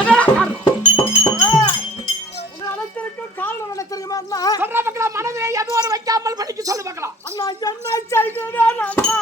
என்னடா காரணம்? உன்னை அழைத்திருக்கும் காரணம் என்ன தெரியுமா அண்ணா? சொல்ற மக்களா, மனதிலே எது ஒரு வைக்காமல் படிக்க சொல்லு மக்களா. அண்ணா என்ன செய்கிறேன் அண்ணா?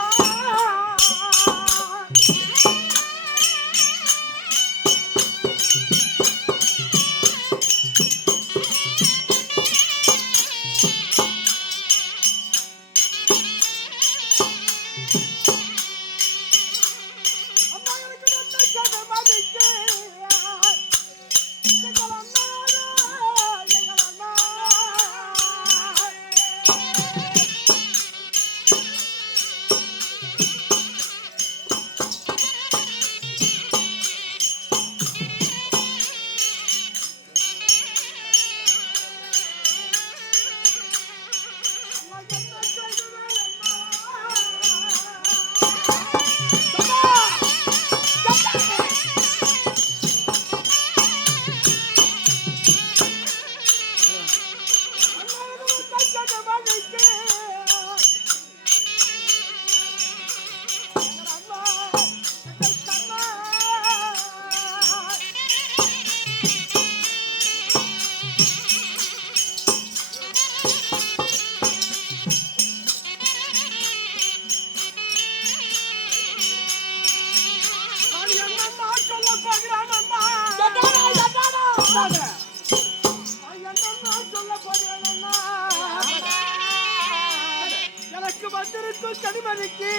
எனக்கு வந்திருக்கும் கனிமணிக்கு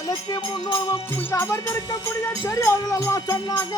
எனக்கு முன்னோர் அமர்ந்திருக்கக்கூடிய பெரியவர்கள் எல்லாம் சொன்னாங்க.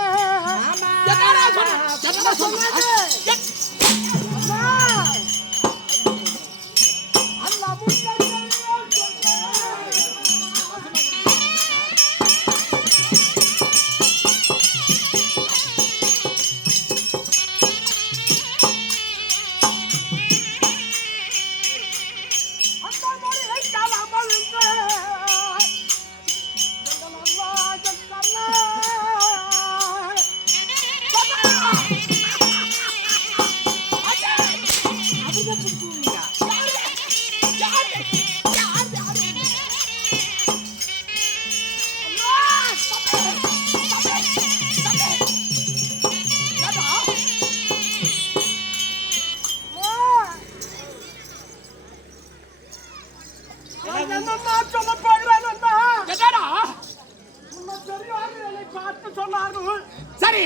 சரி.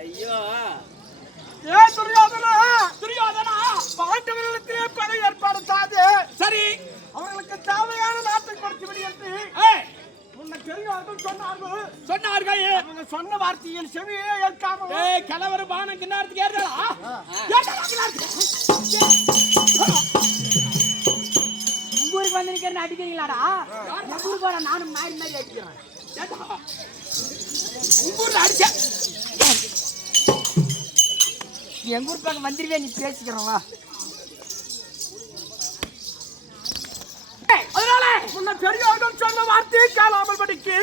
ஐயோ ஏ துரியோதனா, துரியோதனா பாண்டவர்களிடத்திலே படை ஏற்படுத்தாது. சரி, அவர்களுக்கு தேவையான நாட்டை கொடுத்து விடு என்று உன்னை பெரியவர்கள் சொன்னார்கள். அவங்க சொன்ன வார்த்தையில் செவியே ஏற்காம கிழவர் பானம் கிண்ணாரத்துக்கு ஏறுதா? ஊருக்கு வந்து நிக்கிறேன்னு அடிக்கிறீங்களாடா? ஊருக்கு போட நானும் மாறி மாறி அடிக்கிறேன். எங்க ஊர் பக்கம் வந்துருவே, நீ பேசிக்கிறோம் வா. அதனால உன்னை பெரியவர்கள் சொன்ன வார்த்தையை கேளாமல் படிக்கு.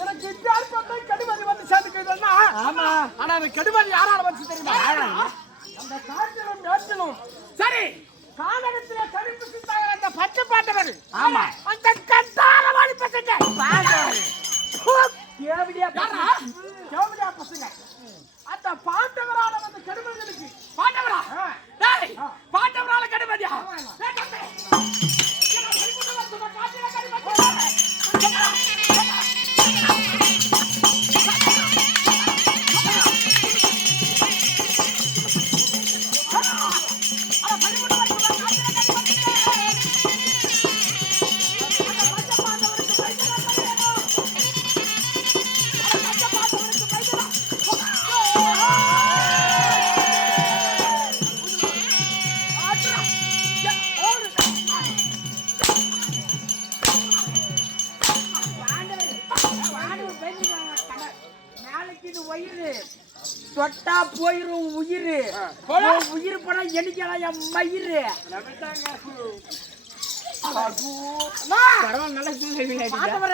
எனக்கு இந்தியாவுக்கு கடுமதி வந்து சேர்ந்துக்குதுன்னா, ஆனா அந்த கடுமதி யாரால வந்து தெரியுமா? அந்த காட்டிலும் மேட்டிலும் சரி கானகத்திலே கருப்பு சிந்தாக அந்த பச்சை பாட்டவர்கள். ஆமா, அந்த கட்டார வாடி பசங்க கேவடியா பசங்க அந்த பாண்டவரால வந்து கடுமதிகளுக்கு. பாண்டவரா? பாண்டவரால கடுமதியா? தொட்டா போயிரும் உயிரு. உயிர் போனா எண்ணிக்கலாம் என் மயிறு.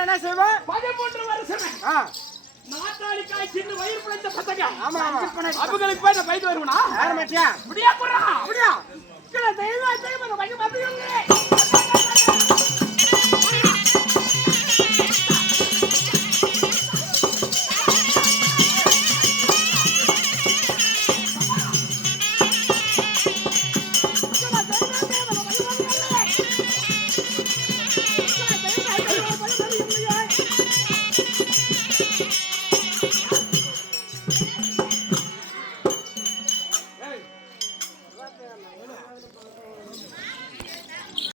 என்ன செய்வோம்? 13 வருஷம் நாட்டாளிக்காய் சின்ன வயிறு பிழைத்த பசங்க. ஆமா, அவங்களுக்கு போய் நான் பைத்து வருவனா? யார மாட்டியா? முடியா போறா? அப்படியா? கீழே தெய்வம் தெய்வம் பையன் வந்து